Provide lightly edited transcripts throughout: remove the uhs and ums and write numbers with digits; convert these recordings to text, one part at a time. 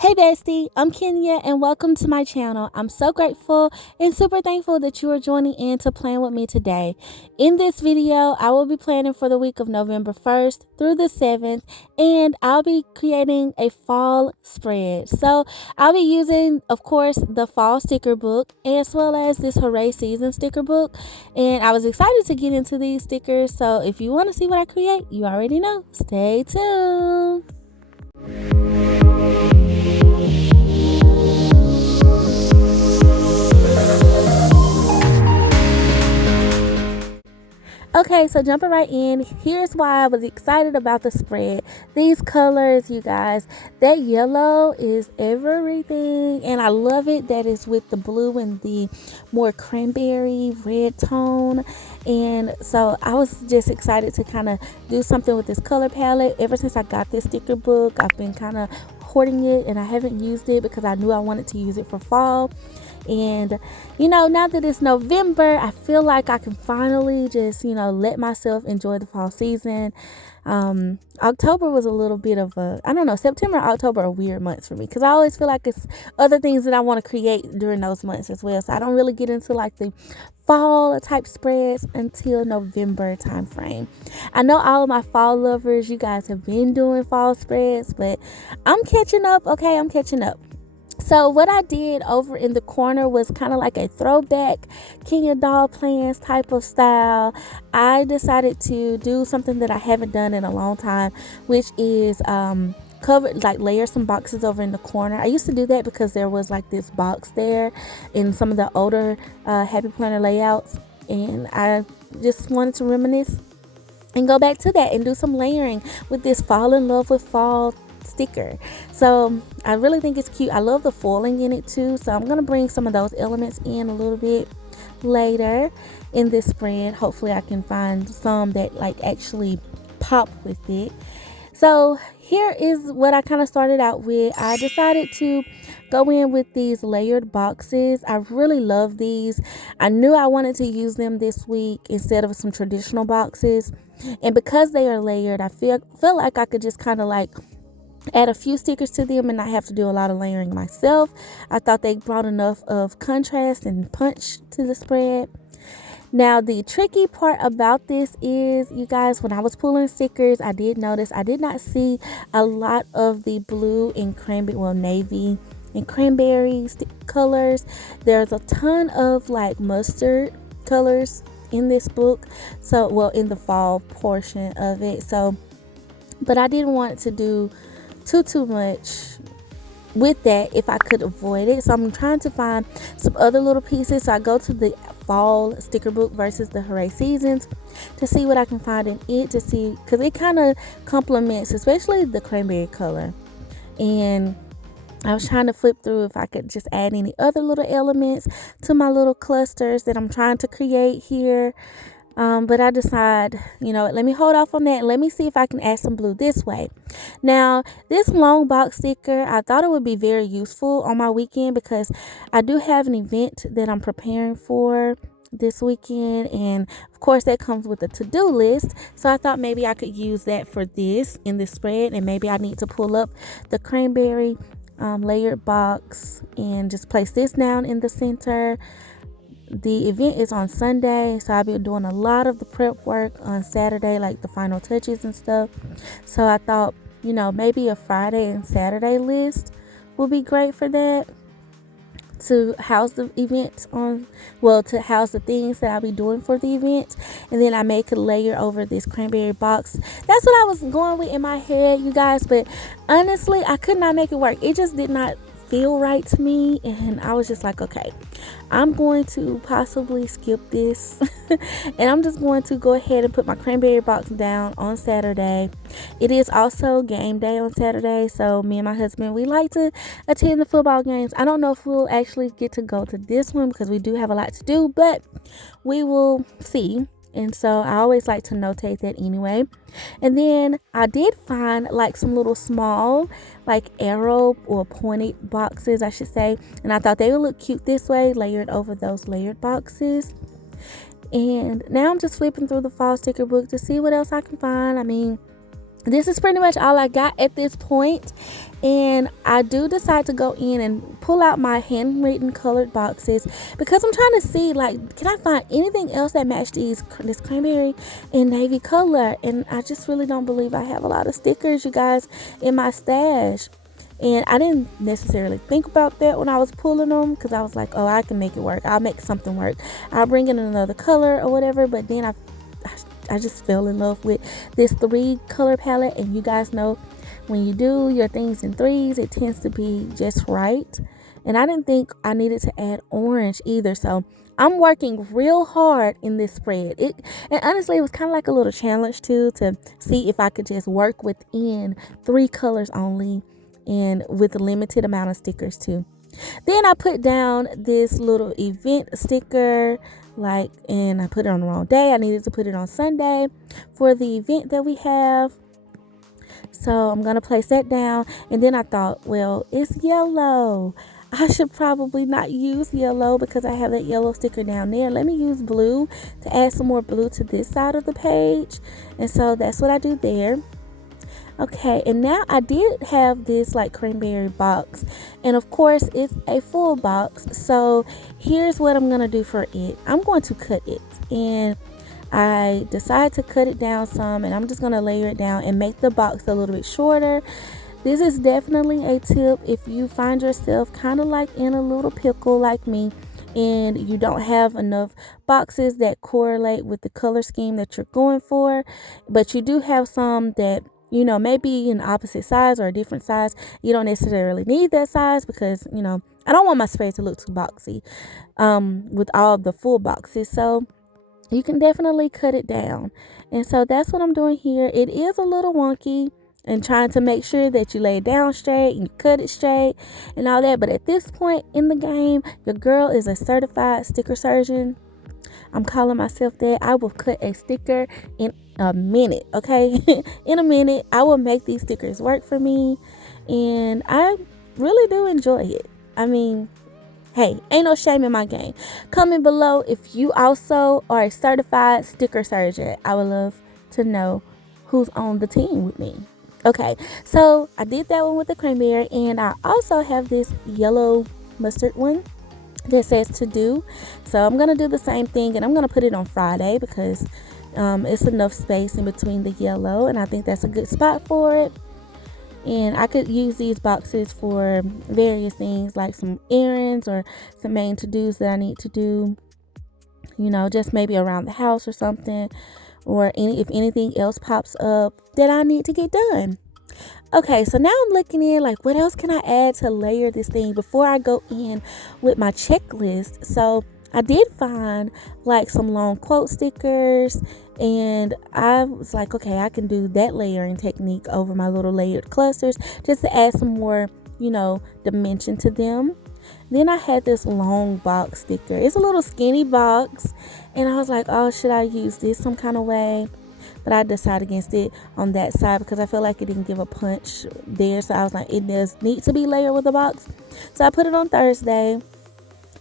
Hey Bestie, I'm Kenya and welcome to my channel. I'm so grateful and super thankful that you are joining in to plan with me today. In this video, I will be planning for the week of November 1st through the 7th, and I'll be creating a fall spread. So I'll be using, of course, the fall sticker book as well as this Hooray Seasons sticker book. And I was excited to get into these stickers. So if you want to see what I create, you already know. Stay tuned. Okay, so jumping right in, here's why I was excited about the spread. These colors, you guys, that yellow is everything, and I love it that it's with the blue and the more cranberry red tone. And so I was just excited to kind of do something with this color palette. Ever since I got this sticker book, I've been kind of hoarding it, and I haven't used it because I knew I wanted to use it for fall. And now that it's November, I feel like I can finally just let myself enjoy the fall season. October was a little bit of September and October are weird months for me because I always feel like it's other things that I want to create during those months as well. So I don't really get into like the fall type spreads until November time frame. I know all of my fall lovers, you guys have been doing fall spreads, but I'm catching up. Okay, I'm catching up. So what I did over in the corner was kind of like a throwback Kenya doll plans type of style. I decided to do something that I haven't done in a long time, which is layer some boxes over in the corner. I used to do that because there was like this box there in some of the older Happy Planner layouts, and I just wanted to reminisce and go back to that and do some layering with this fall in love with fall sticker. So I really think it's cute. I love the foiling in it too, so I'm gonna bring some of those elements in a little bit later in this spread. Hopefully I can find some that actually pop with it. So here is what I kind of started out with. I decided to go in with these layered boxes. I really love these. I knew I wanted to use them this week instead of some traditional boxes, and because they are layered, I feel like I could just kind of add a few stickers to them and not have to do a lot of layering myself. I thought they brought enough of contrast and punch to the spread. Now, the tricky part about this is, you guys, when I was pulling stickers, I did notice I did not see a lot of the blue and cranberry, navy and cranberry colors. There's a ton of mustard colors in this book. So, in the fall portion of it. So, but I didn't want to do too much with that if I could avoid it. So I'm trying to find some other little pieces. So I go to the fall sticker book versus the Hooray Seasons to see what I can find in it, to see, because it kind of complements, especially the cranberry color. And I was trying to flip through if I could just add any other little elements to my little clusters that I'm trying to create here. But I decide, let me hold off on that. Let me see if I can add some blue this way. Now, this long box sticker, I thought it would be very useful on my weekend because I do have an event that I'm preparing for this weekend. And of course, that comes with a to-do list. So I thought maybe I could use that for this in this spread. And maybe I need to pull up the cranberry layered box and just place this down in the center. The event is on Sunday, so I'll be doing a lot of the prep work on Saturday, like the final touches and stuff. So I thought, maybe a Friday and Saturday list would be great for that, to house the event to house the things that I'll be doing for the event. And then I could layer over this cranberry box. That's what I was going with in my head, you guys, but honestly, I could not make it work. It just did not feel right to me, and I was just like, okay, I'm going to possibly skip this and I'm just going to go ahead and put my cranberry box down on Saturday. It is also game day on Saturday, so me and my husband, we like to attend the football games. I don't know if we'll actually get to go to this one because we do have a lot to do, but we will see. And so I always like to notate that anyway. And then I did find some little small arrow or pointed boxes, I should say, and I thought they would look cute this way, layered over those layered boxes. And now I'm just flipping through the fall sticker book to see what else I can find. I mean, this is pretty much all I got at this point. And I do decide to go in and pull out my handwritten colored boxes because I'm trying to see, like, can I find anything else that match this cranberry and navy color? And I just really don't believe I have a lot of stickers, you guys, in my stash. And I didn't necessarily think about that when I was pulling them, because I was like, oh, I can make it work. I'll make something work. I'll bring in another color or whatever. But then I just fell in love with this 3 color palette. And you guys know, when you do your things in 3s, it tends to be just right. And I didn't think I needed to add orange either. So I'm working real hard in this spread. And honestly, it was kind of like a little challenge too, to see if I could just work within 3 colors only, and with a limited amount of stickers too. Then I put down this little event sticker, and I put it on the wrong day. I needed to put it on Sunday for the event that we have. So I'm going to place that down. And then I thought, well, it's yellow. I should probably not use yellow because I have that yellow sticker down there. Let me use blue to add some more blue to this side of the page. And so that's what I do there. Okay, and now I did have this cranberry box, and of course it's a full box. So here's what I'm gonna do for it. I'm going to cut it, and I decided to cut it down some, and I'm just gonna layer it down and make the box a little bit shorter. This is definitely a tip if you find yourself kind of like in a little pickle like me, and you don't have enough boxes that correlate with the color scheme that you're going for, but you do have some that maybe in opposite size or a different size. You don't necessarily need that size because, I don't want my spread to look too boxy with all the full boxes. So you can definitely cut it down. And so that's what I'm doing here. It is a little wonky, and trying to make sure that you lay it down straight and you cut it straight and all that. But at this point in the game, your girl is a certified sticker surgeon. I'm calling myself that. I will cut a sticker in a minute, okay? In a minute, I will make these stickers work for me, and I really do enjoy it. I mean, hey, ain't no shame in my game. Comment below if you also are a certified sticker surgeon. I would love to know who's on the team with me. Okay, so I did that one with the cranberry, and I also have this yellow mustard one that says to do. So I'm gonna do the same thing, and I'm gonna put it on Friday because it's enough space in between the yellow, and I think that's a good spot for it. And I could use these boxes for various things, like some errands or some main to-dos that I need to do, just maybe around the house or something, or if anything else pops up that I need to get done. Okay, so now I'm looking in what else can I add to layer this thing before I go in with my checklist. So I did find some long quote stickers, and I was like, okay, I can do that layering technique over my little layered clusters just to add some more, dimension to them. Then I had this long box sticker. It's a little skinny box, and I was like, oh, should I use this some kind of way? But I decided against it on that side because I feel like it didn't give a punch there. So I was like, it does need to be layered with a box. So I put it on Thursday.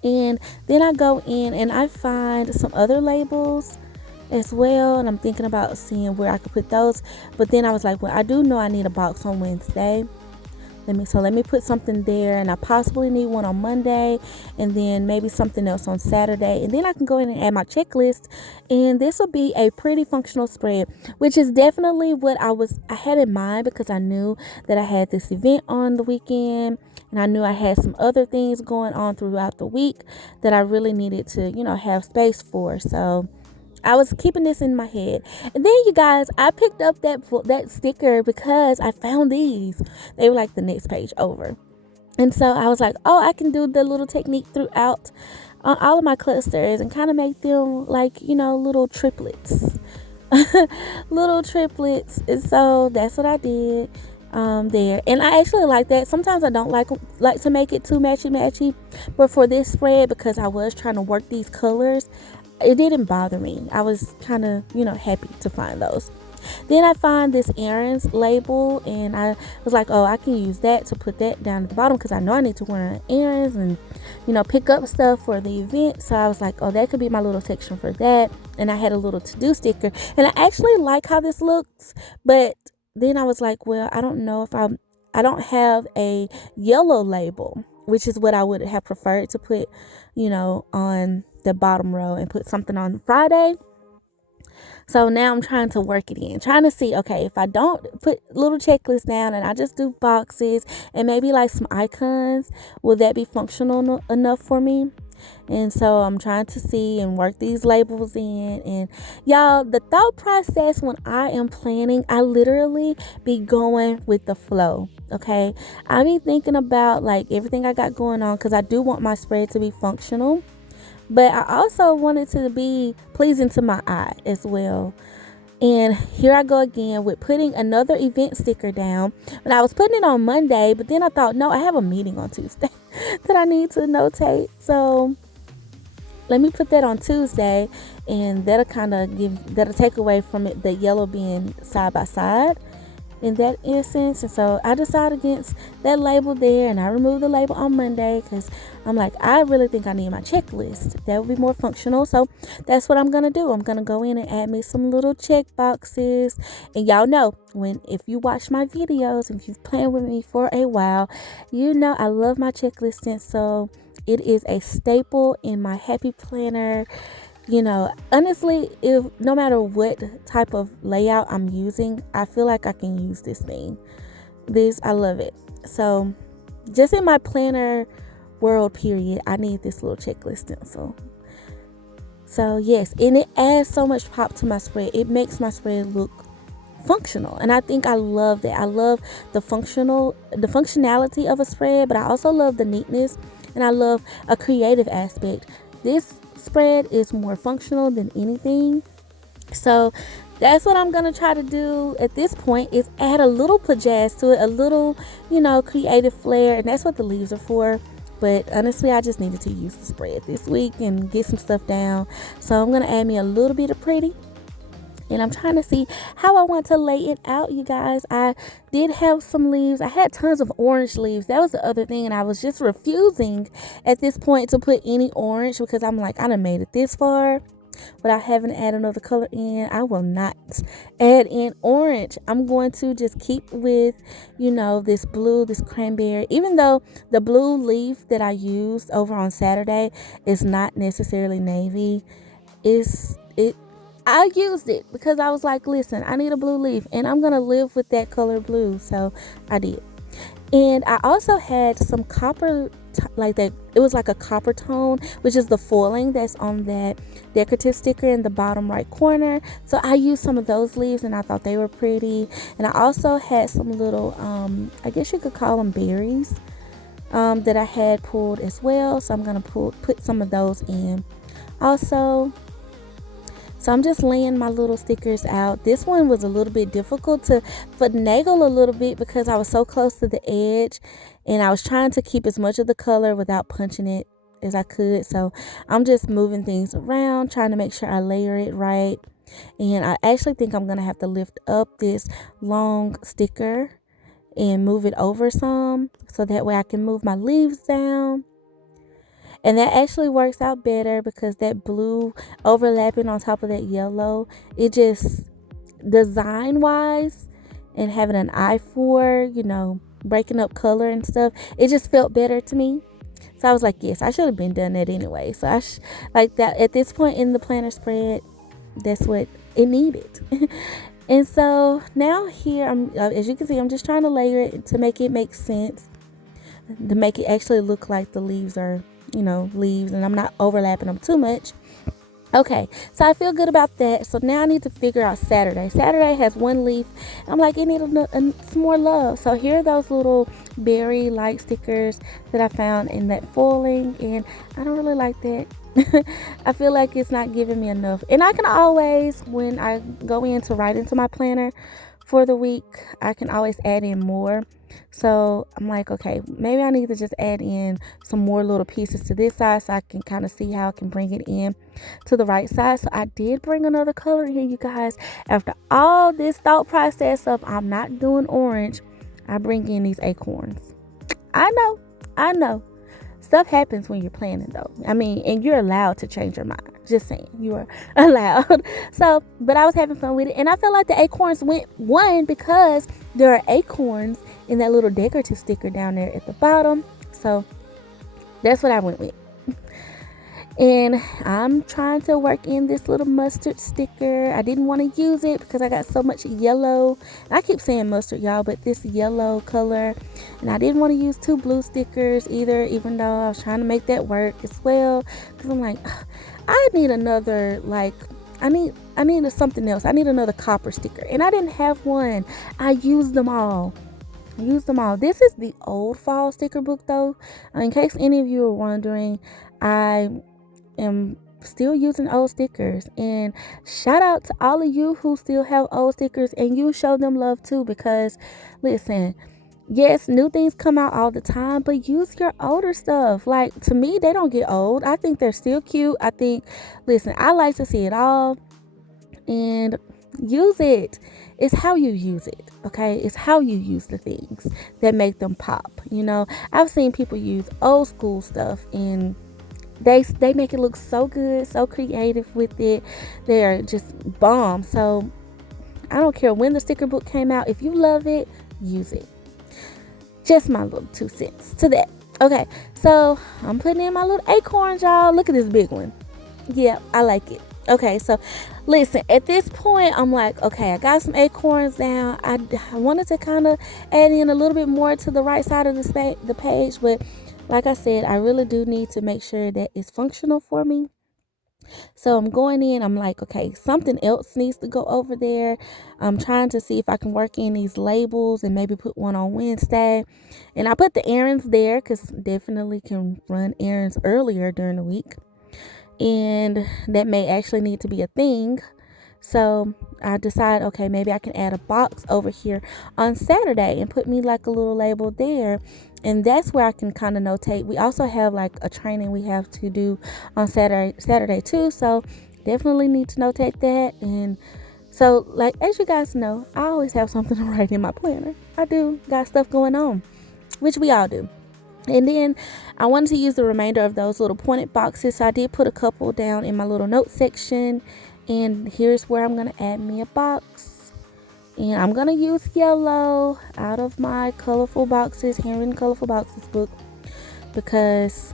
And then I go in and I find some other labels as well. And I'm thinking about seeing where I could put those. But then I was like, well, I do know I need a box on Wednesday. Let me put something there, and I possibly need one on Monday, and then maybe something else on Saturday, and then I can go in and add my checklist, and this will be a pretty functional spread, which is definitely what I had in mind, because I knew that I had this event on the weekend, and I knew I had some other things going on throughout the week that I really needed to, have space for. So I was keeping this in my head. And then, you guys, I picked up that sticker because I found these. They were the next page over. And so I was like, oh, I can do the little technique throughout all of my clusters and kind of make them little triplets. Little triplets. And so that's what I did there. And I actually like that. Sometimes I don't like to make it too matchy. But for this spread, because I was trying to work these colors, it didn't bother me. I was kind of, happy to find those. Then I find this errands label, and I was like, oh, I can use that to put that down at the bottom because I know I need to run errands and, pick up stuff for the event. So I was like, oh, that could be my little section for that. And I had a little to-do sticker, and I actually like how this looks, but then I was like, well, I don't know if I don't have a yellow label, which is what I would have preferred to put, on the bottom row and put something on Friday. So now I'm trying to work it in, trying to see, okay, if I don't put little checklists down and I just do boxes and maybe like some icons, will that be functional enough for me? And so I'm trying to see and work these labels in. And y'all, the thought process when I am planning, I literally be going with the flow. Okay, I be thinking about like everything I got going on, because I do want my spread to be functional, but I also want it to be pleasing to my eye as well. And here I go again with putting another event sticker down. And I was putting it on Monday, but then I thought, no, I have a meeting on Tuesday that I need to notate. So let me put that on Tuesday, and that'll take away from it, the yellow being side by side in that instance. And so I decided against that label there, and I removed the label on Monday because I'm like, I really think I need my checklist. That would be more functional. So that's what I'm gonna do. I'm gonna go in and add me some little check boxes. And y'all know, if you watch my videos and if you've planned with me for a while, you know I love my checklist stencil. It is a staple in my happy planner. Honestly, if no matter what type of layout I'm using, I feel like I can use this thing. I love it. So just in my planner world period, I need this little checklist stencil. So yes, and it adds so much pop to my spread. It makes my spread look functional, and I think I love that. I love the functionality of a spread, but I also love the neatness, and I love a creative aspect. This spread is more functional than anything. So that's what I'm gonna try to do at this point, is add a little pajazz to it, a little creative flair, and that's what the leaves are for. But honestly, I just needed to use the spread this week and get some stuff down. So I'm gonna add me a little bit of pretty, and I'm trying to see how I want to lay it out, you guys. I did have some leaves. I had tons of orange leaves. That was the other thing. And I was just refusing at this point to put any orange, because I'm like, I done made it this far without having to add another color in. I will not add in orange. I'm going to just keep with, this blue, this cranberry. Even though the blue leaf that I used over on Saturday is not necessarily navy, I used it because I was like, listen, I need a blue leaf and I'm going to live with that color blue. So I did. And I also had some copper, like that. It was like a copper tone, which is the foiling that's on that decorative sticker in the bottom right corner. So I used some of those leaves and I thought they were pretty. And I also had some little, I guess you could call them berries, that I had pulled as well. So I'm going to put some of those in also. So I'm just laying my little stickers out. This one was a little bit difficult to finagle a little bit because I was so close to the edge, and I was trying to keep as much of the color without punching it as I could. So I'm just moving things around, trying to make sure I layer it right. And I actually think I'm going to have to lift up this long sticker and move it over some, so that way I can move my leaves down. And that actually works out better because that blue overlapping on top of that yellow, it just, design wise and having an eye for, breaking up color and stuff, it just felt better to me. So I was like, yes, I should have been done that anyway. So like that at this point in the planner spread, that's what it needed. And so now here, as you can see, I'm just trying to layer it to make it make sense, to make it actually look like the leaves are leaves, and I'm not overlapping them too much. Okay, so I feel good about that. So now I need to figure out Saturday. Saturday has one leaf. I'm like, it needs some more love. So here are those little berry light stickers that I found in that foiling, and I don't really like that. I feel like it's not giving me enough. And I can always, when I go in to write into my planner for the week, I can always add in more. So I'm like, okay, maybe I need to just add in some more little pieces to this side so I can kind of see how I can bring it in to the right side. So I did bring another color in here, you guys. After all this thought process of I'm not doing orange, I bring in these acorns. I know. Stuff happens when you're planning, though. I mean, and you're allowed to change your mind. Just saying, you are allowed. So, but I was having fun with it, and I felt like the acorns won because there are acorns in that little decorative sticker down there at the bottom. So that's what I went with. And I'm trying to work in this little mustard sticker. I didn't want to use it because I got so much yellow. I keep saying mustard, y'all, but this yellow color. And I didn't want to use 2 blue stickers either, even though I was trying to make that work as well. Because I'm like, I need another, like, I need something else. I need another copper sticker. And I didn't have one. I used them all. This is the old fall sticker book, though. In case any of you are wondering, I am still using old stickers, and shout out to all of you who still have old stickers, and you show them love too, because listen, yes, new things come out all the time, but use your older stuff. Like, to me, they don't get old. I think they're still cute. Listen, I like to see it all, and use it. It's how you use it, okay? It's how you use the things that make them pop. I've seen people use old school stuff, and they make it look so good, so creative with it. They're just bomb. So I don't care when the sticker book came out. If you love it, use it. Just my little 2 cents to that. Okay, so I'm putting in my little acorns, y'all. Look at this big one. Yeah, I like it. Okay, so listen, at this point, I'm like, okay, I got some acorns down. I wanted to kind of add in a little bit more to the right side of the page, but like I said, I really do need to make sure that it's functional for me. So I'm going in, I'm like, okay, something else needs to go over there. I'm trying to see if I can work in these labels and maybe put one on Wednesday. And I put the errands there because definitely can run errands earlier during the week. And that may actually need to be a thing. So I decided, okay, maybe I can add a box over here on Saturday and put me like a little label there. And that's where I can kind of notate. We also have like a training we have to do on Saturday too. So definitely need to notate that. And so, like, as you guys know, I always have something to write in my planner. I do got stuff going on, which we all do. And then I wanted to use the remainder of those little pointed boxes. So I did put a couple down in my little note section. And here's where I'm going to add me a box. And I'm going to use yellow out of my colorful boxes, handwritten colorful boxes book. Because,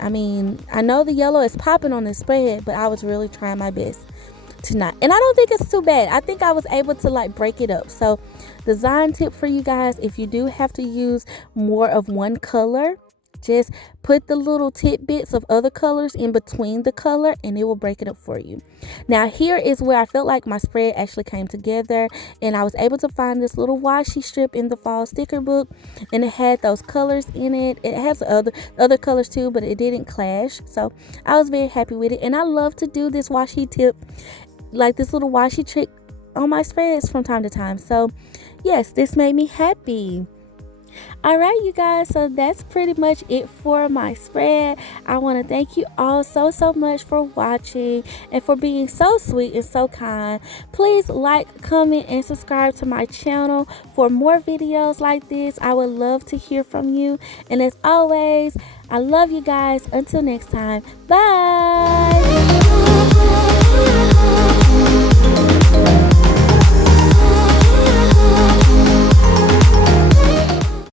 I know the yellow is popping on this spread, but I was really trying my best to not. And I don't think it's too bad. I think I was able to like break it up. So design tip for you guys, if you do have to use more of one color, just put the little tidbits of other colors in between the color and it will break it up for you. Now here is where I felt like my spread actually came together, and I was able to find this little washi strip in the fall sticker book, and it had those colors in it. It has other colors too, but it didn't clash. So I was very happy with it, and I love to do this washi tip, like this little washi trick on my spreads from time to time. So yes, this made me happy. All right, you guys, so that's pretty much it for my spread. I want to thank you all so much for watching and for being so sweet and so kind. Please like, comment, and subscribe to my channel for more videos like this. I would love to hear from you. And as always, I love you guys. Until next time, bye.